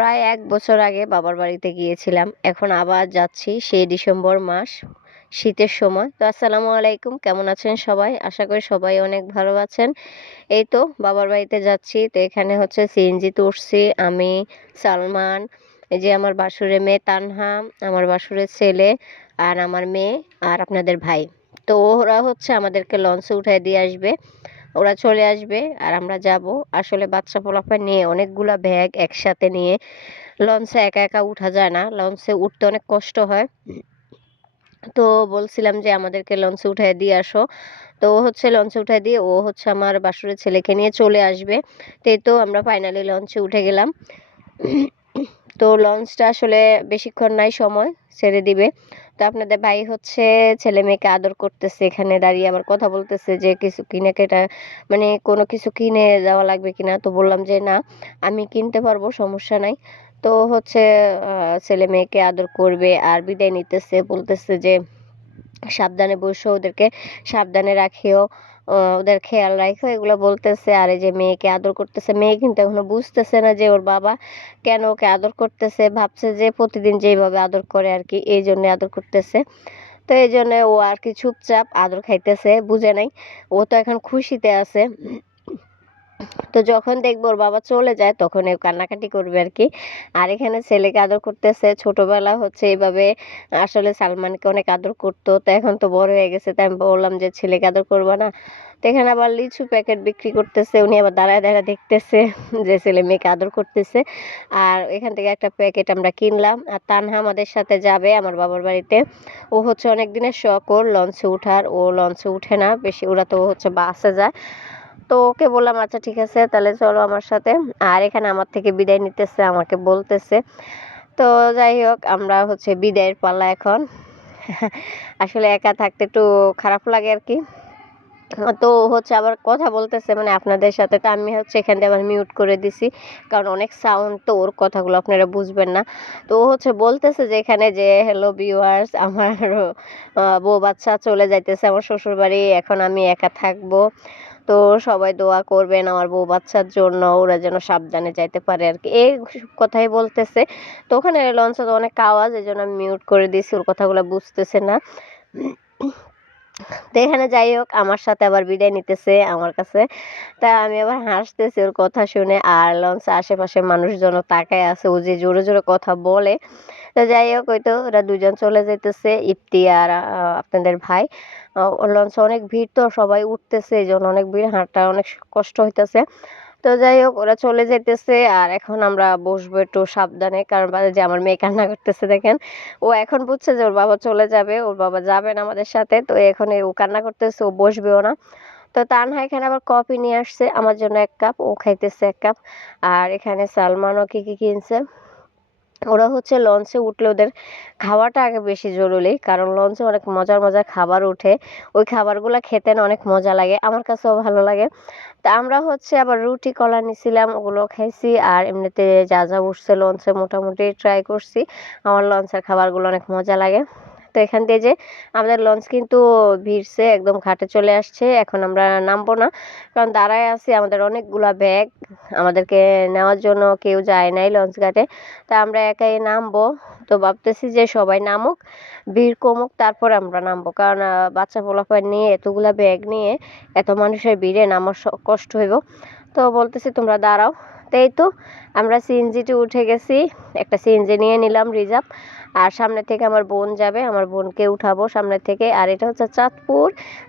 প্রায় ১ বছর আগে বাবার বাড়িতে গিয়েছিলাম। এখন আবার যাচ্ছি সেই ডিসেম্বর মাস, শীতের সময়। তো আসসালামু আলাইকুম, কেমন আছেন সবাই? আশা করি সবাই অনেক ভালো আছেন। এই তো বাবার বাড়িতে যাচ্ছি। তো এখানে হচ্ছে সিএনজিতে উঠছি আমি, সালমান, এই যে আমার ভাসুরের মেয়ে তানহা, আমার ভাসুরের ছেলে, আর আমার মেয়ে, আর আপনাদের ভাই। তো ওরা হচ্ছে আমাদেরকে লঞ্চে উঠায় দিয়ে আসবে। ওরা চলে আসবে আর আমরা যাব। আসলে বাচ্চা পোলাপান নিয়ে অনেকগুলা ব্যাগ একসাথে নিয়ে লঞ্চে একা একা উঠা যায় না, লঞ্চে উঠতে অনেক কষ্ট হয়। তো বলছিলাম যে আমাদেরকে লঞ্চে উঠায় দিয়ে আসো। তো ও হচ্ছে লঞ্চে উঠায় দিয়ে ও হচ্ছে আমার বাসুরের ছেলেকে নিয়ে চলে আসবে। তো এই তো আমরা ফাইনালি লঞ্চে উঠে গেলাম। তো লঞ্চটা আসলে বেশিক্ষণ নাই, সময় ছেড়ে দিবে। তো আপনাদের ভাই হচ্ছে ছেলে মেয়েকে আদর করতেছে, এখানে দাঁড়িয়ে আবার কথা বলতেছে যে কিছু কিনে কেটা, মানে কোনো কিছু কিনে দেওয়া লাগবে কিনা। তো বললাম যে না, আমি কিনতে পারবো, সমস্যা নাই। তো হচ্ছে ছেলে মেয়েকে আদর করবে আর বিদায় নিতেছে, বলতেছে যে সাবধানে বসো, ওদেরকে সাবধানে রাখিও, ওদের খেয়াল রাখো, এগুলো বলতেছে। আর এই যে মেয়েকে আদর করতেছে, মেয়ে কিন্তু এখনো বুঝতেছে না যে ওর বাবা কেন ওকে আদর করতেছে, ভাবছে যে প্রতিদিন যেভাবে আদর করে আর কি, এই জন্য আদর করতেছে। তো এই জন্য ও আর কি চুপচাপ আদর খাইতেছে, বুঝে নাই। ও তো এখন খুশিতে আছে। তো যখন দেখবো ওর বাবা চলে যায় তখন ও কান্নাকাটি করবে আর কি। আর এখানে ছেলেকে আদর করতেছে, ছোটবেলা হচ্ছে এইভাবে আসলে সালমানকে অনেক আদর করতো। তো এখন তো বড় হয়ে গেছে, তাই আমি বললাম যে ছেলেকে আদর করবো না। তো এখানে আবার লিচু প্যাকেট বিক্রি করতেছে, উনি আবার দাঁড়ায় দাঁড়ায় দেখতেছে যে ছেলে মেয়েকে আদর করতেছে। আর এখান থেকে একটা প্যাকেট আমরা কিনলাম। আর তানহা আমাদের সাথে যাবে আমার বাবার বাড়িতে। ও হচ্ছে অনেক দিনের শখ ওর লঞ্চে উঠার, ও লঞ্চে উঠে না বেশি, ওরা তো হচ্ছে বাসে যায়। তো ওকে বললাম আচ্ছা ঠিক আছে তাহলে চলো আমার সাথে। আর এখানে আমার থেকে বিদায় নিতেছে, আমাকে বলতেছে। তো যাই হোক, আমরা হচ্ছে বিদায়ের পালা এখন। আসলে একা থাকতে একটু খারাপ লাগে আর কি। তো হচ্ছে আবার কথা বলতেছে মানে আপনাদের সাথে, তো আমি হচ্ছে এখান দিয়ে আবার মিউট করে দিছি, কারণ অনেক সাউন্ড, তো ওর কথাগুলো আপনারা বুঝবেন না। তো ও হচ্ছে বলতেছে যে এখানে যে হ্যালো ভিউয়ার্স, আমার বউ বাচ্চা চলে যাইতেছে আমার শ্বশুর বাড়ি, এখন আমি একা থাকবো। তো সবাই দোয়া করবেন আমার বউ বাচ্চার জন্য, ওরা যেন সাবধানে যাইতে পারে আর কি, এই কথাই বলতেছে। তো ওখানে লঞ্চে তো অনেক আওয়াজ, এই জন্য আমি মিউট করে দিয়েছি, ওর কথাগুলো বুঝতেছে না। তো এখানে যাই হোক, আমার সাথে আবার বিদায় নিতেছে আমার কাছে। তা আমি আবার হাসতেছি ওর কথা শুনে। আর লঞ্চে আশেপাশে মানুষজনও তাকায় আছে, ও যে জোরে জোরে কথা বলে। তো যাই হোক, ওই তো ওরা দুজন চলে যেতেছে, ইপ্তি আর আপনাদের ভাই। লঞ্চে অনেক ভিড়, তো সবাই উঠতেছে, এই জন্য অনেক ভিড়, হাঁটা অনেক কষ্ট হইতেছে। তো যাই হোক, ওরা চলে যাইতেছে আর এখন আমরা বসবো একটু সাবধানে, কারণ বাদে যে আমার মেয়ে কান্না করতেছে দেখেন। ও এখন বুঝছে যে ওর বাবা চলে যাবে, ওর বাবা যাবে না আমাদের সাথে। তো এখন ও কান্না করতেছে, ও বসবেও না। তো তানহা এখানে আবার কফি নিয়ে আসছে আমার জন্য 1 কাপ, ও খাইতেছে 1 কাপ। আর এখানে সালমানও কি কি কিনছে। ওরা হচ্ছে লঞ্চে উঠলে ওদের খাওয়াটা আগে বেশি জরুরি, কারণ লঞ্চে অনেক মজার মজার খাবার ওঠে। ওই খাবারগুলো খেতে না অনেক মজা লাগে, আমার কাছেও ভালো লাগে। তা আমরা হচ্ছে আবার রুটি কলা নিছিলাম, ওগুলো খাইছি। আর এমনিতে যা যা উঠছে লঞ্চে মোটামুটি ট্রাই করছি। আমার লঞ্চের খাবারগুলো অনেক মজা লাগে। তো এখান দিয়ে যে আমাদের লঞ্চ কিন্তু ভিড়ছে, একদম ঘাটে চলে আসছে। এখন আমরা নামবো না, কারণ দাঁড়ায় আছি, আমাদের অনেকগুলা ব্যাগ, আমাদেরকে নেওয়ার জন্য কেউ যায় নাই লঞ্চ ঘাটে। তা আমরা একাই নামবো। তো ভাবতেছি যে সবাই নামুক, ভিড় কমুক, তারপর আমরা নামবো, কারণ বাচ্চা পোলাপান নিয়ে এতগুলা ব্যাগ নিয়ে এত মানুষের ভিড়ে নামার কষ্ট হইব। তো বলতেছি তোমরা দাঁড়াও। তো এই তো আমরা সিএনজিতে উঠে গেছি, একটা সিএনজি নিয়ে নিলাম রিজার্ভ। আর সামনে থেকে আমার বোন যাবে, আমার বোনকে উঠাবো সামনে থেকে। আর এটা হচ্ছে চাঁদপুর।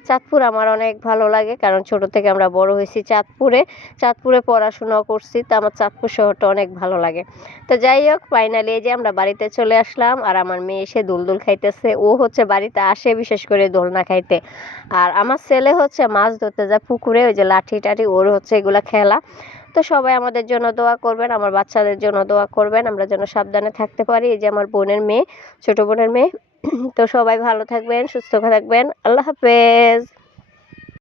চাঁদপুর আমার অনেক ভালো লাগে, কারণ ছোট থেকে আমরা বড় হয়েছি চাঁদপুরে, চাঁদপুরে পড়াশোনাও করছি, তো আমার চাঁদপুর শহরটা অনেক ভালো লাগে। তো যাই হোক, ফাইনালি এই যে আমরা বাড়িতে চলে আসলাম। আর আমার মেয়ে এসে দুলদুল খাইতেছে, ও হচ্ছে বাড়িতে আসে বিশেষ করে দোলনা খাইতে। আর আমার ছেলে হচ্ছে মাছ ধরতে যায় পুকুরে, ওই যে লাঠি টাঠি, ওর হচ্ছে এগুলা খেলা। তো সবাই আমাদের জন্য দোয়া করবেন, আমার বাচ্চাদের জন্য দোয়া করবেন, আমরা যেন সাবধানে থাকতে পারি। এই যে আমার বোনের মেয়ে, ছোট বোনের মেয়ে। তো সবাই ভালো থাকবেন, সুস্থ থাকবেন, আল্লাহ হাফেজ।